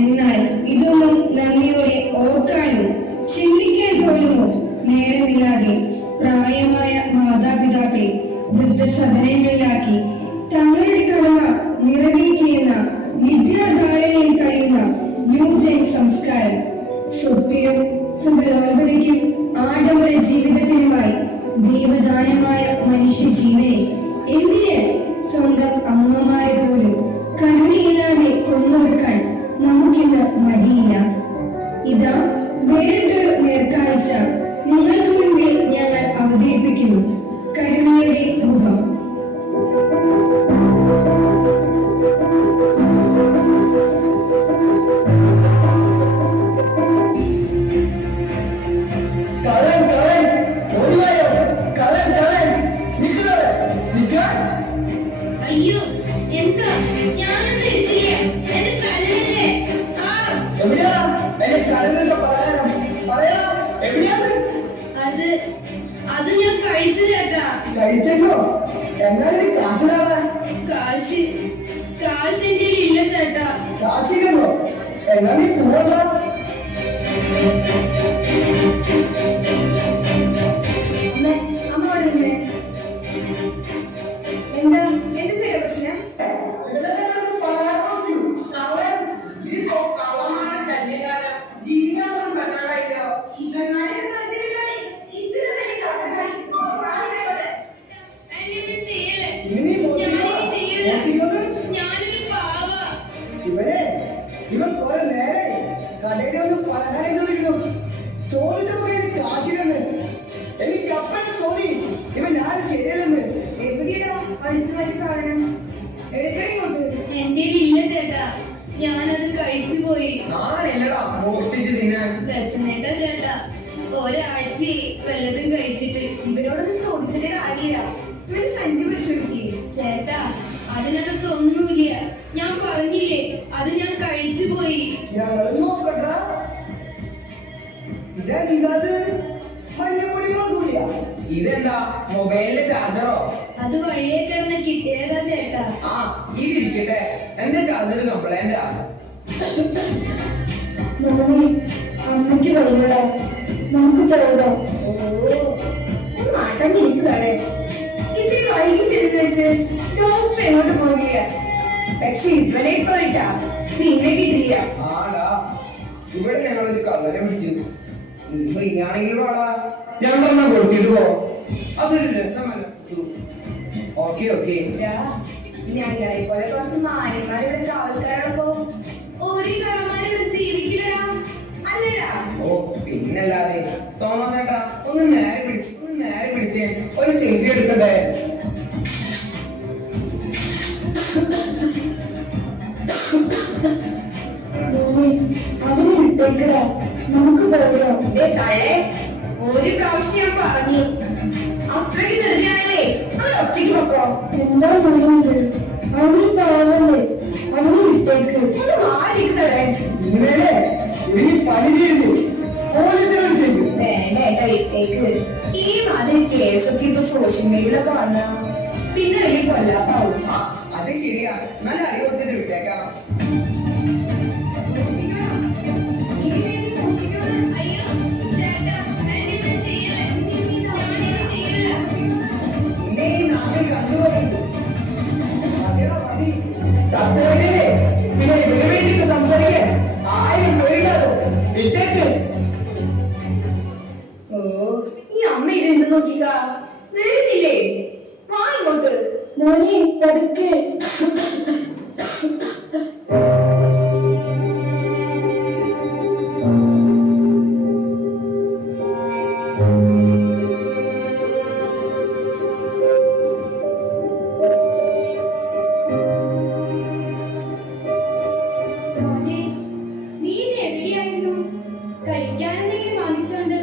എന്നാൽ ഇതൊന്നും നന്ദിയോടെ ഓർക്കാനോ ചിന്തിക്കാൻ പോലുമോ നേരമില്ലാതെ പ്രായമായ മാതാപിതാക്കളെ വൃദ്ധസദനങ്ങളിലാക്കി തങ്ങളുടെ കടമ നിറവേറ്റിയെന്ന വിദ്യാധാരണയിൽ കഴിയുന്ന ന്യൂജൻ സംസ്കാരം സ്വത്തിനും സുഖലോൽപതയ്ക്കും ആഡംബര ജീവിതത്തിനുമായി ദൈവദാനമായ മനുഷ്യ ജീവനെ എന്തിന് സ്വന്തം അമ്മമാരെ പോലും കരുണയില്ലാതെ കൊന്നൊടുക്കാൻ നമുക്കിന്ന് മടിയില്ല. ഇതാ വേറൊരു നേർക്കാഴ്ച നിങ്ങൾക്ക് മുൻപിൽ ഞങ്ങൾ അവതരിപ്പിക്കുന്നു. കരുണയുടെ മുഖം. അയ്യോ എന്താ ഞാനൊന്നും എത്തില്ല. എന്നെ തല്ലല്ലേ. അത് ഞാൻ കഴിച്ചു ചേട്ടാ. കഴിച്ചല്ലോ. എന്നാലും കാശ് എന്റെ ഇല്ല ചേട്ടാ. കാശില്ലല്ലോ. എന്നാ നീ പോവല്ല. അമ്മ അവിടെ നിന്നേ. എന്താ എന്ത് ചെയ്യ പ്രശ്നം? ഇവൻ കുറെ നേരെ കടയിലൊന്നും പലഹാരങ്ങളിരുന്നു ചോദിച്ചപ്പോ കാശിലെന്ന് എനിക്ക് അപ്പഴേ തോന്നി ഇവൻ ഞാൻ ശരിയല്ലെന്ന്. എവിടെയാ പഠിച്ചു വലിയ സാധനം? എടുക്കണോട്ട്. എന്റെ ഇല്ല ചേട്ടാ. ഞാനത് കഴിച്ചു പോയി. ദർശനേട്ടാ ചേട്ടാ, ഒരാഴ്ച വല്ലതും കഴിച്ചിട്ട്. ഇവരോടൊന്നും ചോദിച്ചിട്ട് കാര്യമില്ല. ഇവര് സഞ്ചി പരിശോധിക്കേ. ചേട്ടാ അതിനകത്ത് ഒന്നുമില്ല. ഞാൻ പറഞ്ഞില്ലേ അത് ഞാൻ കഴിച്ചു പോയി. നോക്കട്ടാ. ഇതെന്താ മൊബൈലിലെ ചാർജറോ? അത് വഴിയെ കിടന്ന് കിട്ടിയതാ ചേട്ടാ. ആ ഇതിരിക്കട്ടെ. എന്റെ ചാർജർ കംപ്ലൈന്റാ. അമ്മയ്ക്ക് വൈകടാ. നമുക്ക് പോകാം. നാട്ടങ്ങിരിക്കുകയാണ്. ഇത്തിരി വൈകിച്ചിരുന്ന് വെച്ച് ഡോക്ടർ എങ്ങോട്ട് പോകില്ല. പക്ഷെ ഇവനെ പോയിട്ടാ പിന്നെ കിട്ടില്ല. ആടാ ഇവിടെ ഞങ്ങളൊരു കവല പിടിച്ചു. നീയാണെങ്കിൽ വാടാ, രണ്ടെണ്ണം കൊടുത്തിട്ട് പോ. അതൊരു രസമല്ല. Okay okay. ഞങ്ങളെ പോലെ കുറച്ച് മാന്യന്മാരുടെ കാവൽക്കാരോടൊപ്പോ ഒരു കടമാരുടെ ജീവിക്കില്ലടാ. അല്ലടാ. ഓ പിന്നല്ലാതെ. തോമസ് ഏട്ടാ ഒന്ന് നേരെ പിടിച്ചേ. ഒരു സെൽഫി എടുക്കട്ടെ. അവനെ വിട്ടേക്കടാ. നമുക്ക് പോകാം. ഒരു പ്രാവശ്യം ഞാൻ പറഞ്ഞു. അത്രയ്ക്ക് ചെറിയാണല്ലേ അവൻ ഒറ്റയ്ക്ക് നോക്കോ. എന്താ പറയുന്നത്? അവന് പാവല്ലേ. അവനെ വിട്ടേക്ക്. ഇങ്ങനെ ഇവന് പണി ചെയ്തു പോലീസിനെ ചെയ്തു. വേണ്ട വിട്ടേക്ക്. ഈ മാതിരി കേസൊക്കെ ഇപ്പൊ സോഷ്യൽ മീഡിയയിലൊക്കെ വന്ന പിന്നെ വലിയ കൊല്ലാപ്പാവും. അത് ശരിയാ. നല്ല അടി കൊടുത്തിട്ട് വിട്ടേക്കാം. പിന്നെ ഇവിടെ വേണ്ടി സംസാരിക്കാൻ 1000 പേരിടാതോ ഇട്ടേക്ക്. ഓ ഈ അമ്മ ഇതെന്ത് നോക്കിക്കാ. വരുന്നില്ലേ? വാ ഇങ്ങോട്ട്. മോനെ പതുക്കെ. കഴിക്കാനെന്തെങ്കിലും വാങ്ങിച്ചോണ്ട്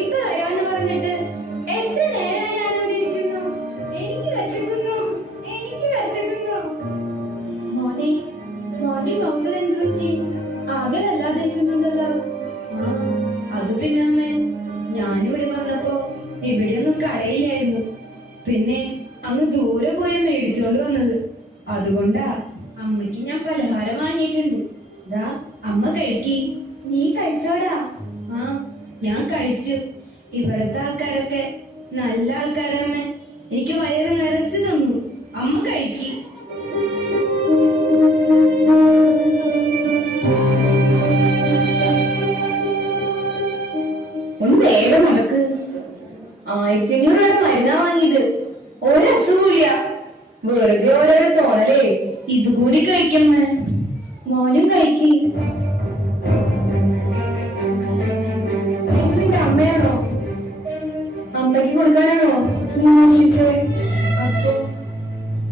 ഇപ്പൊ വരാന്ന് പറഞ്ഞിട്ട് എത്ര നേരമായി ഞാനവിടെ ഇരിക്കുന്നു. എനിക്ക് വിശക്കുന്നു. മോനെ മൗനം എന്ത് പറ്റി? ആകെ അല്ലാതെ ഇരിക്കുന്നുണ്ടല്ലോ. അത് പിന്നെ അമ്മേ, ഞാനിവിടെ വന്നപ്പോ ഇവിടെയൊന്നും കടയില്ലായിരുന്നു. പിന്നെ അങ്ങ് ദൂരെ പോയി മേടിച്ചോണ്ട് വന്നത്. അതുകൊണ്ടാ അമ്മയ്ക്ക് ഞാൻ പലഹാരം വാങ്ങിയിട്ടുണ്ട്. ദാ കഴിക്കി. നീ കഴിച്ചോടാ? ആ, ഞാൻ കഴിച്ചു. ഇവിടുത്തെ ആൾക്കാരൊക്കെ നല്ല ആൾക്കാരമ്മ. എനിക്ക് വയറ് നിറച്ചു തന്നു. അമ്മ കഴിക്കി. ഒന്ന് വേഗം നടക്ക്. 1500 മരുന്നാ വാങ്ങിയത്. ഒരസുഖമില്ല. വെറുതെ ഓരോരോ തോന്നലേ. ഇതുകൂടി കഴിക്കമ്മ. മോനും കഴിക്കി. ഇത് നിന്റെ അമ്മയാണോ? അമ്മയ്ക്ക് കൊടുക്കാനാണോ നീ മോഷിച്ചത്?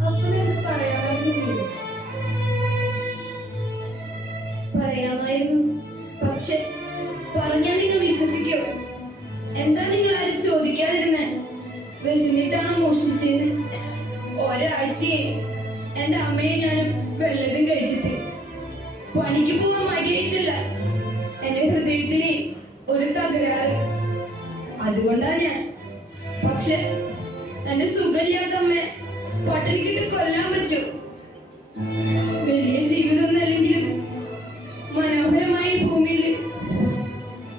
അപ്പൊ നിനക്ക് പറയാമായിരുന്നില്ലേ? പറയാമായിരുന്നു. പക്ഷെ പറഞ്ഞാൽ നിങ്ങൾ വിശ്വസിക്കോ? എന്താ നിങ്ങൾ ആരും ചോദിക്കാതിരുന്നേ? വിശന്നിട്ടാണോ മോഷ്ടിച്ചത്? ഒരാഴ്ചയെ എന്റെ അമ്മയെ ഞാനും വല്ലതും കഴിച്ചിട്ട്. പണിക്ക് പോവാൻ മടിയായിട്ടില്ല. എന്റെ ഹൃദയത്തിന് ഒരു തകരാറ്. അതുകൊണ്ടാ ഞാൻ. പക്ഷെ എന്റെ സുഖമില്ലാത്ത അമ്മയെ പട്ടിണിക്കിട്ട് കൊല്ലാൻ പറ്റും. വലിയ ജീവിതമൊന്നും അല്ലെങ്കിലും മനോഹരമായ ഈ ഭൂമിയിൽ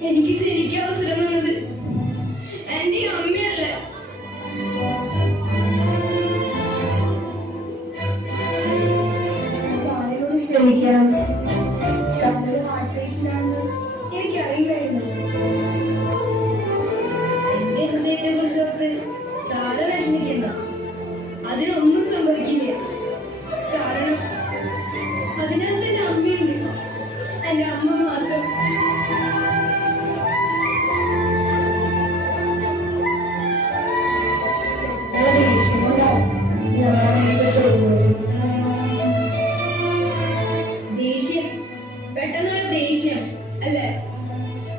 എനിക്ക് ജനിക്കാൻ അവസരം വന്നത് എന്റെ അമ്മയല്ല. താങ്കളോട് ക്ഷമിക്കണം. താങ്കൾ ഹാർട്ട് പേഷ്യന്റ് ആണെന്ന് എനിക്കറിയില്ലായിരുന്നു. എന്റെ ഹൃദയത്തെ കുറിച്ചോർത്ത് സാറ് വിഷമിക്കണ്ട. അതിനൊന്നും സംഭവിക്കില്ല. കാരണം അതിനകത്ത് എന്റെ അമ്മയുണ്ട്. എന്റെ അമ്മ മാത്രം. ദേഷ്യം, പെട്ടെന്നുള്ള ദേഷ്യം അല്ലേ?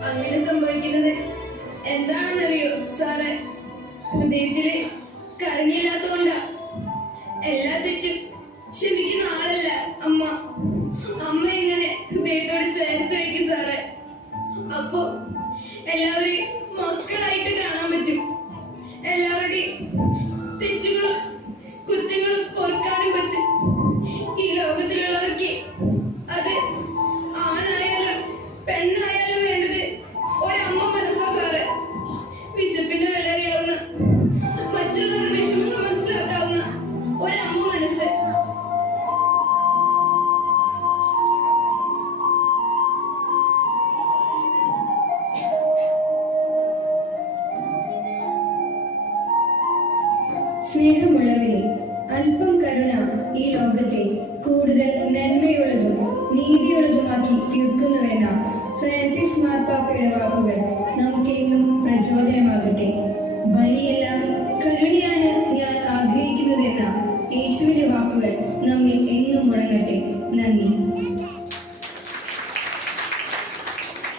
അങ്ങനെ സംഭവിക്കുന്നത് എന്താണെന്നറിയോ സാറേ? ഹൃദയത്തില് കരുണയില്ലാത്തതുകൊണ്ടാ. എല്ലാ തെറ്റും ക്ഷമിക്കുന്ന ആളല്ല അമ്മ. അമ്മ ഇങ്ങനെ ഹൃദയത്തോട് ചേർത്ത് വയ്ക്കും സാറേ. അപ്പൊ എല്ലാവരെയും മക്കളായിട്ട് കാണാൻ പറ്റും. എല്ലാവരുടെയും തെറ്റുകളും കുറ്റങ്ങളും ഓർക്കാനും പറ്റും. ഈ ലോകത്തിലുള്ളവർക്ക് അത് ആണായാലും പെണ്ണായാലും വേണ്ടത് ഒരമ്മ മനസ്സാ സാറേ. വിശപ്പിന്റെ വില അറിയാവുന്ന, മറ്റുള്ളവരുടെ വിഷമങ്ങൾ മനസ്സിലാക്കാവുന്ന ഒരമ്മ മനസ്സ്. സ്നേഹമുള്ളവരെ, അല്പം കരുണ ഈ ലോകത്തെ കൂടുതൽ നന്മയുള്ളതും നീതിയുള്ളതുമാക്കി തീർക്കുന്നുവെന്ന ഫ്രാൻസിസ് മാർപ്പാപ്പയുടെ വാക്കുകൾ നമുക്കെന്നും പ്രചോദനം.